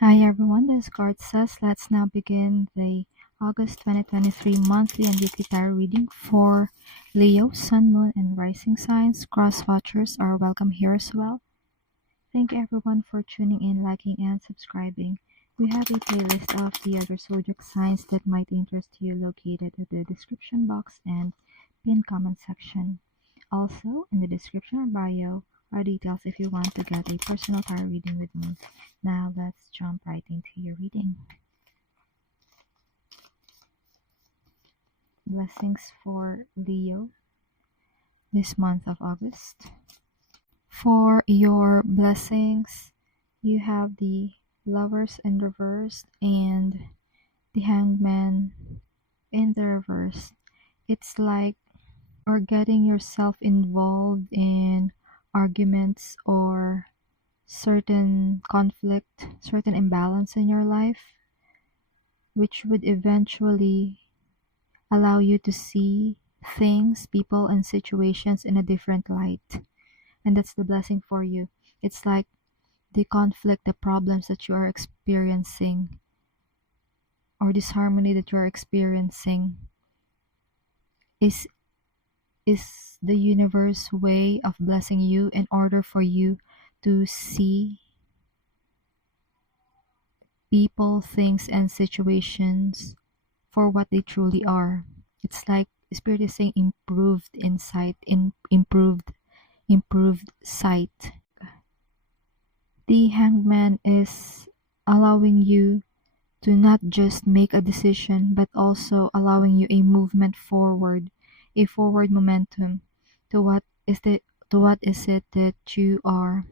Hi everyone, this is CardSays. Let's now begin the August 2023 monthly and weekly tarot reading for Leo, Sun, Moon, and Rising signs. Cross-watchers are welcome here as well. Thank you everyone for tuning in, liking, and subscribing. We have a playlist of the other zodiac signs that might interest you located at the description box and pinned comment section. Also, in the description or bio are details if you want to get a personal tarot reading with me. Now, let's jump right into your reading. Blessings for Leo this month of August. For your blessings, you have the Lovers in reverse and the Hangman in the reverse. It's like you're getting yourself involved in arguments or certain conflict, certain imbalance in your life, which would eventually allow you to see things, people, and situations in a different light. And that's the blessing for you. It's like the conflict, the problems that you are experiencing, or disharmony that you are experiencing is the universe way of blessing you in order for you to see people, things, and situations for what they truly are. It's like Spirit is saying improved insight, improved sight. The Hangman is allowing you to not just make a decision, but also allowing you a movement forward, a forward momentum to what is it that you are,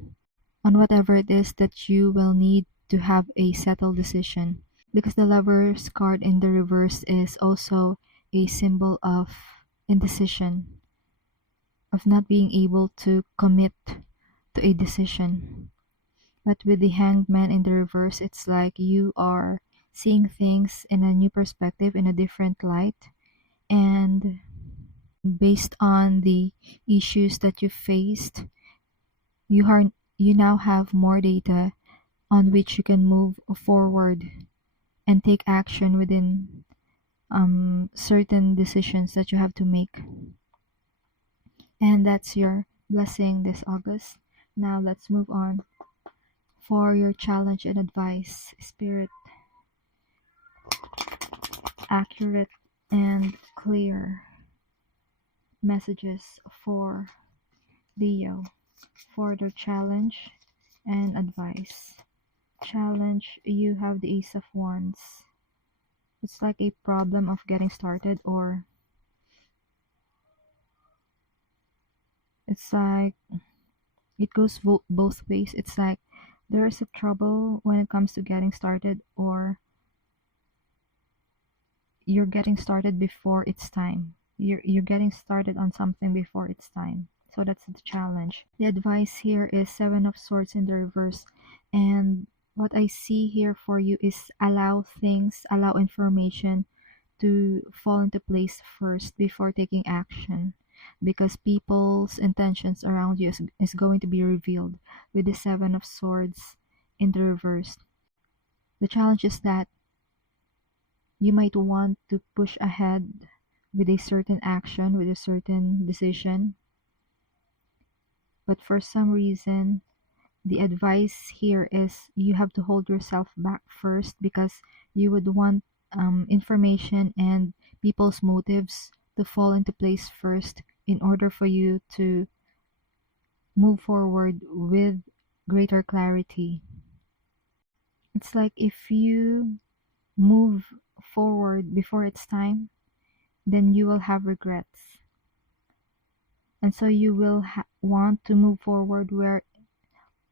on whatever it is that you will need to have a settled decision. Because the Lover's card in the reverse is also a symbol of indecision, of not being able to commit to a decision. But with the Hanged Man in the reverse, it's like you are seeing things in a new perspective, in a different light, and based on the issues that you faced, you now have more data on which you can move forward and take action within certain decisions that you have to make. And that's your blessing this August. Now let's move on for your challenge and advice. Spirit, accurate and clear messages for Leo for their challenge and advice. Challenge, you have the Ace of Wands. It's like a problem of getting started, or it's like it goes both ways. It's like there is a trouble when it comes to getting started, or you're getting started before it's time. You're getting started on something before it's time. So that's the challenge. The advice here is Seven of Swords in the reverse, and what I see here for you is allow information to fall into place first before taking action, because people's intentions around you is going to be revealed with the Seven of Swords in the reverse. The challenge is that you might want to push ahead with a certain action, with a certain decision, but for some reason the advice here is you have to hold yourself back first, because you would want information and people's motives to fall into place first in order for you to move forward with greater clarity. It's like if you move forward before it's time, then you will have regrets. And so you will want to move forward where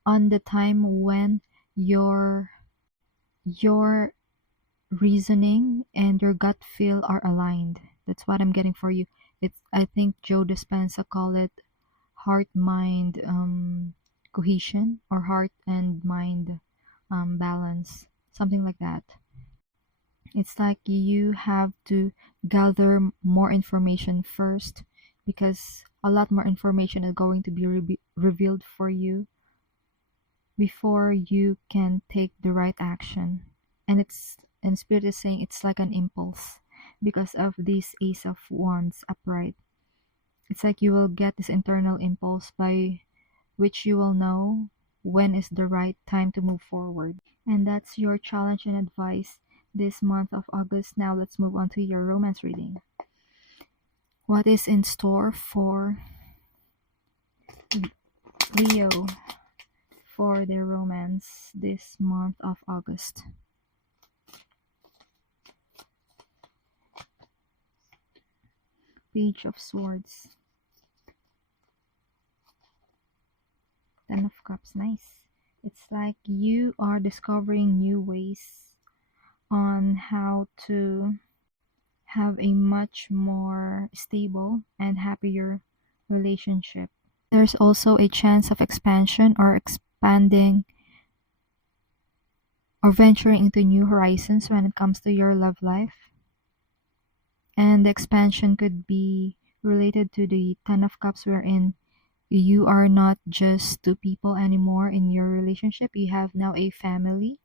on the time when your reasoning and your gut feel are aligned. That's what I'm getting for you. I think Joe Dispenza call it heart mind cohesion, or heart and mind balance, something like that. It's like you have to gather more information first, because a lot more information is going to be revealed for you before you can take the right action. And Spirit is saying it's like an impulse because of this Ace of Wands upright. It's like you will get this internal impulse by which you will know when is the right time to move forward. And that's your challenge and advice this month of August. Now let's move on to your romance reading. What is in store for Leo for their romance this month of August? Page of Swords. Ten of Cups, nice. It's like you are discovering new ways on how to have a much more stable and happier relationship. There's also a chance of expansion or expanding or venturing into new horizons when it comes to your love life. And the expansion could be related to the Ten of Cups, wherein you are not just two people anymore in your relationship. You have now a family.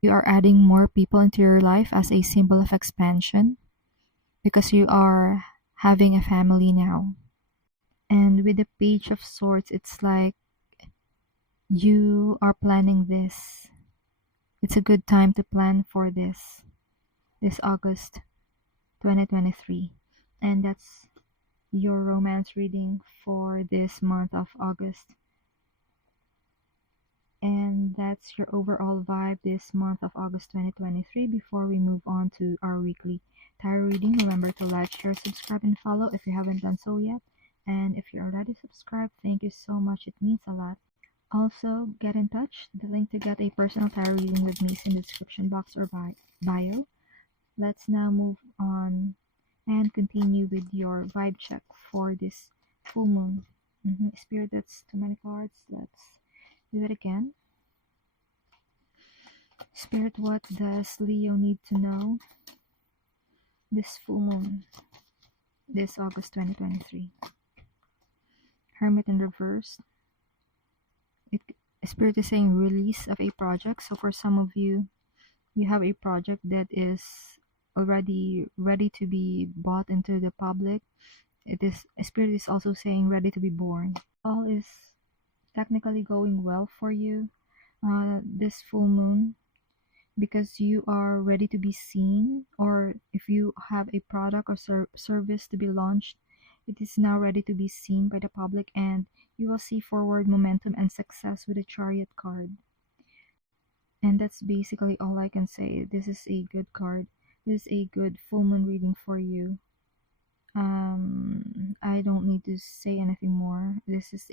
You are adding more people into your life as a symbol of expansion because you are having a family now. And with the Page of Swords, it's like you are planning this. It's a good time to plan for this August 2023. And that's your romance reading for this month of August. And that's your overall vibe this month of August 2023. Before we move on to our weekly tarot reading, remember to like, share, subscribe, and follow if you haven't done so yet. And if you're already subscribed, thank you so much. It means a lot. Also, get in touch. The link to get a personal tarot reading with me is in the description box or bio. Let's now move on and continue with your vibe check for this full moon. Spirit, that's too many cards. Let's do it again. Spirit, what does Leo need to know this full moon, this August 2023? Hermit in reverse. Spirit is saying release of a project. So for some of you, you have a project that is already ready to be brought into the public. Spirit is also saying ready to be born. All is technically going well for you this full moon because you are ready to be seen, or if you have a product or service to be launched, it is now ready to be seen by the public, and you will see forward momentum and success with the Chariot card. And that's basically all I can say. This is a good card. This is a good full moon reading for you. I don't need to say anything more. This is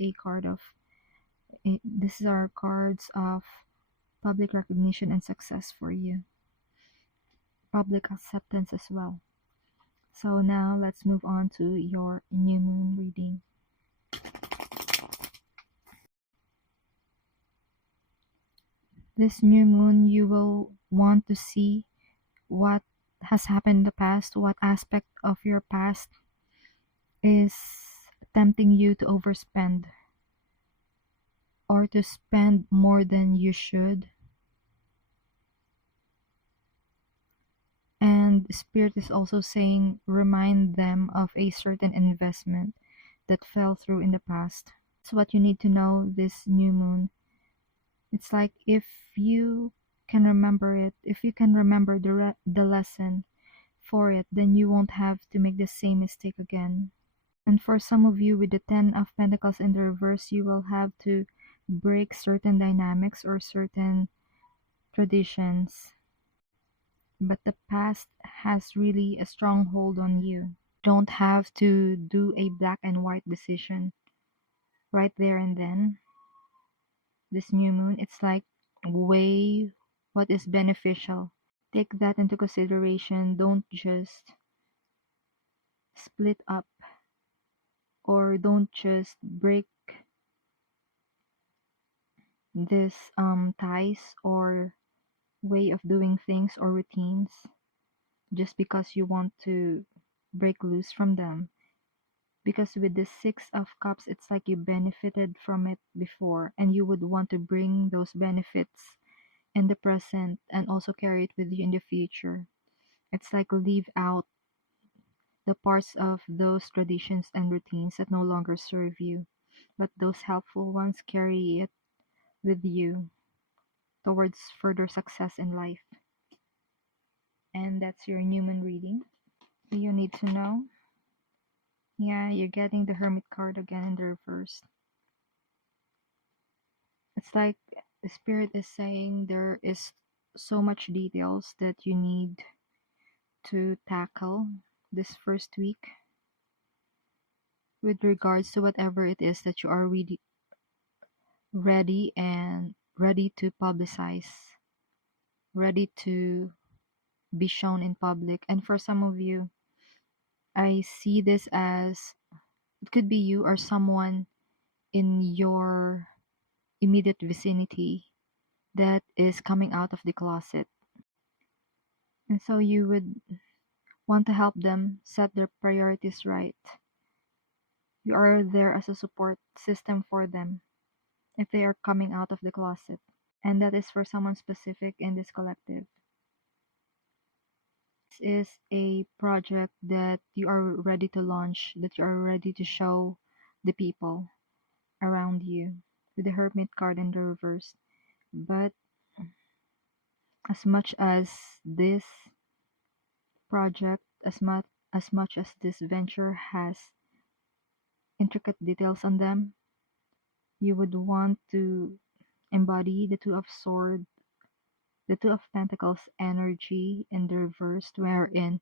our cards of public recognition and success for you. Public acceptance as well. So now let's move on to your new moon reading. This new moon, you will want to see what has happened in the past, what aspect of your past is tempting you to overspend or to spend more than you should. And Spirit is also saying remind them of a certain investment that fell through in the past. That's what you need to know this new moon. It's like if you can remember it, if you can remember the lesson for it, then you won't have to make the same mistake again. And for some of you with the Ten of Pentacles in the reverse, you will have to break certain dynamics or certain traditions. But the past has really a strong hold on you. Don't have to do a black and white decision right there and then. This new moon, it's like weigh what is beneficial. Take that into consideration. Don't just split up or don't just break this ties or way of doing things or routines just because you want to break loose from them. Because with the Six of Cups, it's like you benefited from it before, and you would want to bring those benefits in the present and also carry it with you in the future. It's like leave out the parts of those traditions and routines that no longer serve you, but those helpful ones carry it with you towards further success in life. And that's your Newman reading. You need to know. Yeah, you're getting the Hermit card again in the reverse. It's like the spirit is saying there is so much details that you need to tackle this first week with regards to whatever it is that you are ready to publicize, ready to be shown in public. And for some of you, I see this as it could be you or someone in your immediate vicinity that is coming out of the closet. And so you would want to help them set their priorities right. You are there as a support system for them if they are coming out of the closet. And that is for someone specific in this collective. This is a project that you are ready to launch, that you are ready to show the people around you with the Hermit card in the reverse. But as much as this project, as much as this venture has intricate details on them, you would want to embody the Two of Swords, the Two of Pentacles energy in the reverse, wherein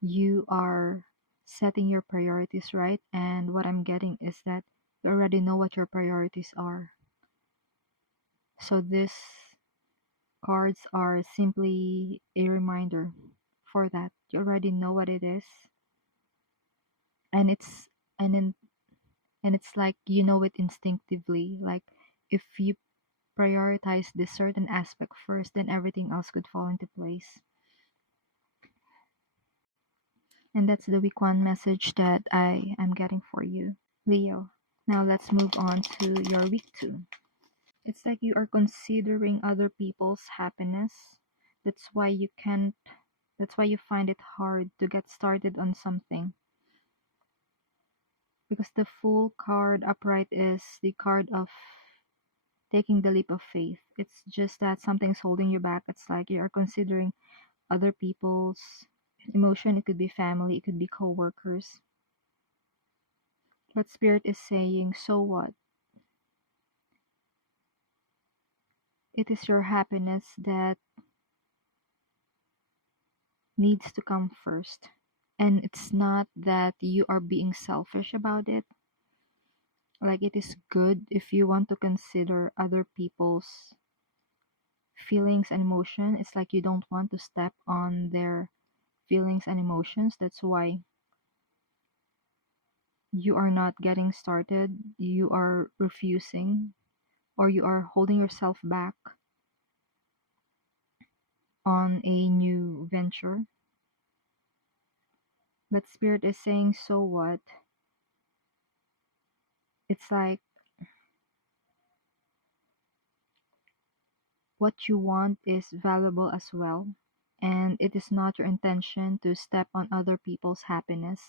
you are setting your priorities right. And what I'm getting is that you already know what your priorities are. So these cards are simply a reminder for that. You already know what it is, and it's and in, and it's like you know it instinctively. Like if you prioritize this certain aspect first, then everything else could fall into place. And that's the week one message that I am getting for you, Leo. Now let's move on to your week two. It's like you are considering other people's happiness. That's why you can't, that's why you find it hard to get started on something. Because the Fool card upright is the card of taking the leap of faith. It's just that something's holding you back. It's like you are considering other people's emotion. It could be family, it could be co-workers. But Spirit is saying, so what? It is your happiness that needs to come first. And it's not that you are being selfish about it. Like it is good if you want to consider other people's feelings and emotion. It's like you don't want to step on their feelings and emotions. That's why you are not getting started. You are refusing, or you are holding yourself back on a new venture. But Spirit is saying, so what? It's like what you want is valuable as well. And it is not your intention to step on other people's happiness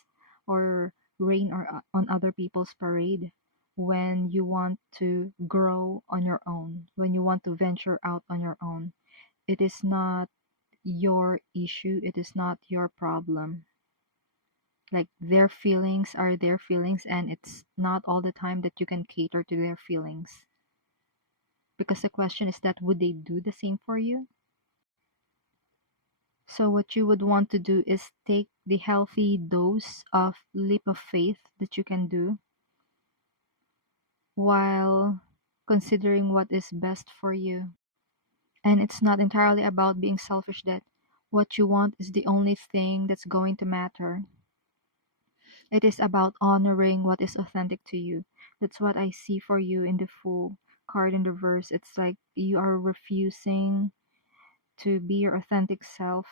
or rain on other people's parade when you want to grow on your own, when you want to venture out on your own. It is not your issue, it is not your problem. Like their feelings are their feelings, and it's not all the time that you can cater to their feelings. Because the question is that would they do the same for you? So what you would want to do is take the healthy dose of leap of faith that you can do while considering what is best for you. And it's not entirely about being selfish that what you want is the only thing that's going to matter. It is about honoring what is authentic to you. That's what I see for you in the Fool card in the verse. It's like you are refusing to be your authentic self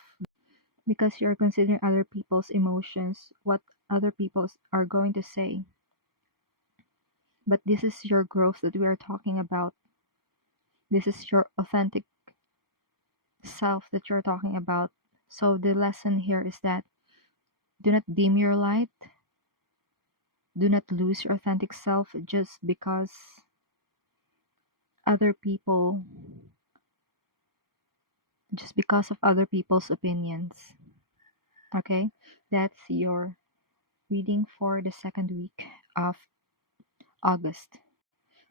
because you are considering other people's emotions, what other people are going to say. But this is your growth that we are talking about. This is your authentic self that you're talking about. So the lesson here is that do not dim your light. Do not lose your authentic self other people just because of other people's opinions. Okay? That's your reading for the second week of August.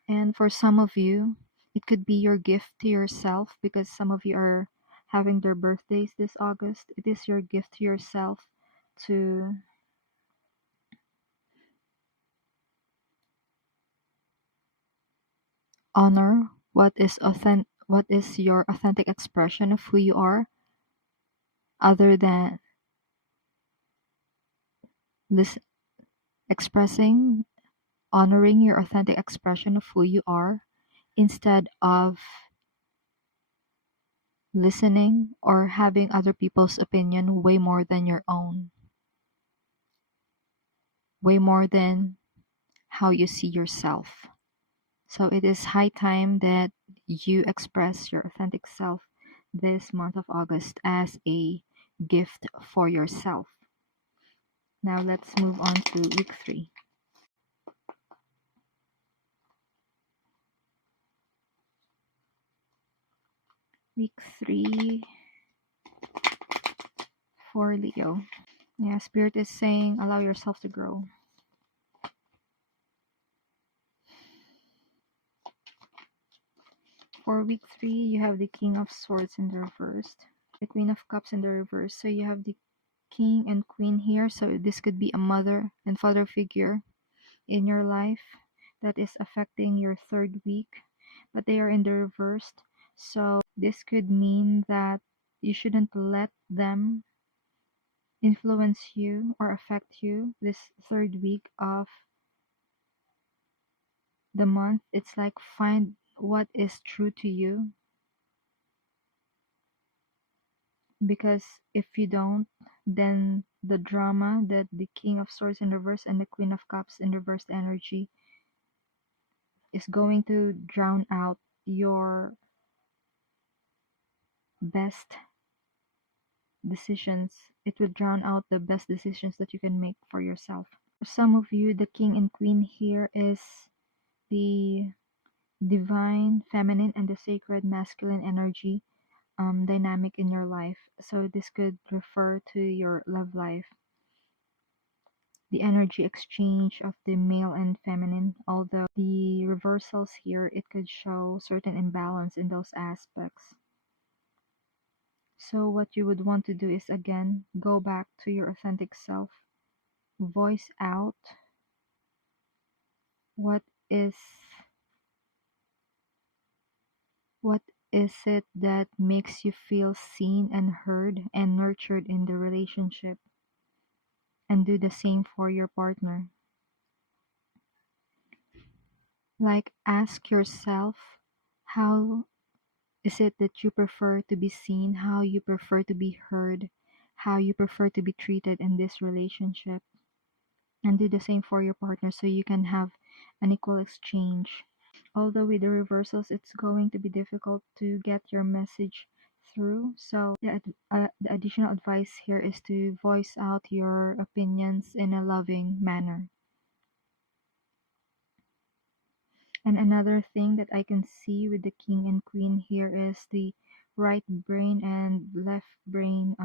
And for some of you, it could be your gift to yourself because some of you are having their birthdays this August. It is your gift to yourself to honor what is your authentic expression of who you are, other than this expressing, honoring your authentic expression of who you are instead of listening or having other people's opinion way more than your own, way more than how you see yourself. So it is high time that you express your authentic self this month of August as a gift for yourself. Now let's move on to week 3. Week 3 for Leo. Yeah, Spirit is saying allow yourself to grow. For week 3, you have the King of Swords in the reverse, the Queen of Cups in the reverse. So you have the King and Queen here. So this could be a mother and father figure in your life that is affecting your third week, but they are in the reverse. So this could mean that you shouldn't let them influence you or affect you this third week of the month. It's like find what is true to you, because if you don't, then the drama that the King of Swords in reverse and the Queen of Cups in reversed energy is going to drown out your best decisions. It will drown out the best decisions that you can make for yourself. For some of you, the King and Queen here is the divine feminine and the sacred masculine energy dynamic in your life. So this could refer to your love life, the energy exchange of the male and feminine. Although the reversals here, it could show certain imbalance in those aspects. So what you would want to do is, again, go back to your authentic self, voice out what is what is it that makes you feel seen and heard and nurtured in the relationship, and do the same for your partner. Like, ask yourself, how is it that you prefer to be seen, how you prefer to be heard, how you prefer to be treated in this relationship, and do the same for your partner so you can have an equal exchange. Although with the reversals, it's going to be difficult to get your message through. So the additional advice here is to voice out your opinions in a loving manner. And another thing that I can see with the King and Queen here is the right brain and left brain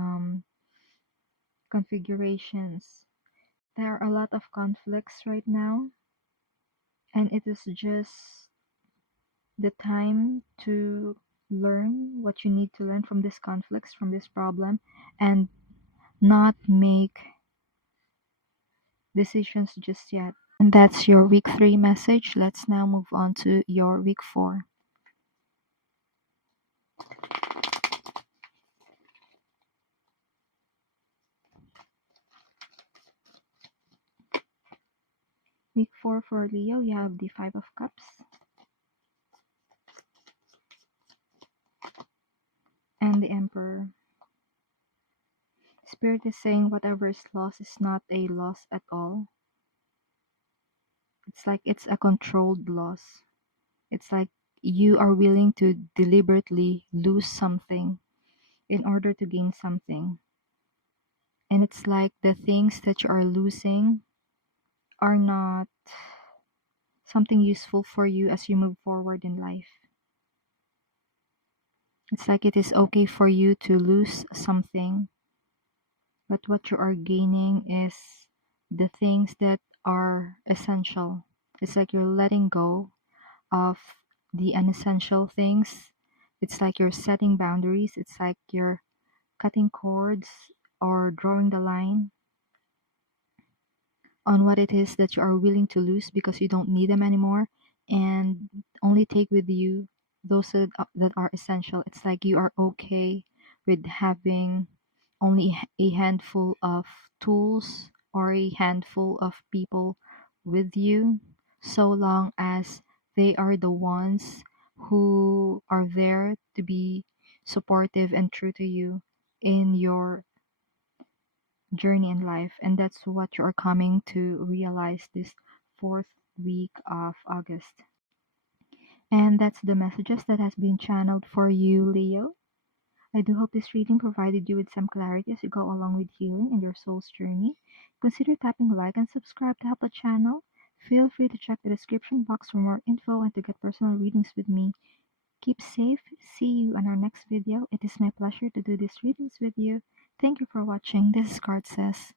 configurations. There are a lot of conflicts right now, and it is just the time to learn what you need to learn from these conflicts, from this problem, and not make decisions just yet. And that's your week 3 message. Let's now move on to your week 4. Week 4 for Leo, you have the 5 of Cups and the Emperor. Spirit is saying whatever is lost is not a loss at all. It's like it's a controlled loss. It's like you are willing to deliberately lose something in order to gain something. And it's like the things that you are losing are not something useful for you as you move forward in life. It's like it is okay for you to lose something, but what you are gaining is the things that are essential. It's like you're letting go of the unessential things. It's like you're setting boundaries. It's like you're cutting cords or drawing the line on what it is that you are willing to lose because you don't need them anymore, and only take with you those that are essential. It's like you are okay with having only a handful of tools or a handful of people with you, so long as they are the ones who are there to be supportive and true to you in your journey in life. And that's what you're coming to realize this fourth week of August. And that's the messages that has been channeled for you, Leo. I do hope this reading provided you with some clarity as you go along with healing and your soul's journey. Consider tapping like and subscribe to help the channel. Feel free to check the description box for more info and to get personal readings with me. Keep safe. See you on our next video. It is my pleasure to do these readings with you. Thank you for watching. This is CardSays.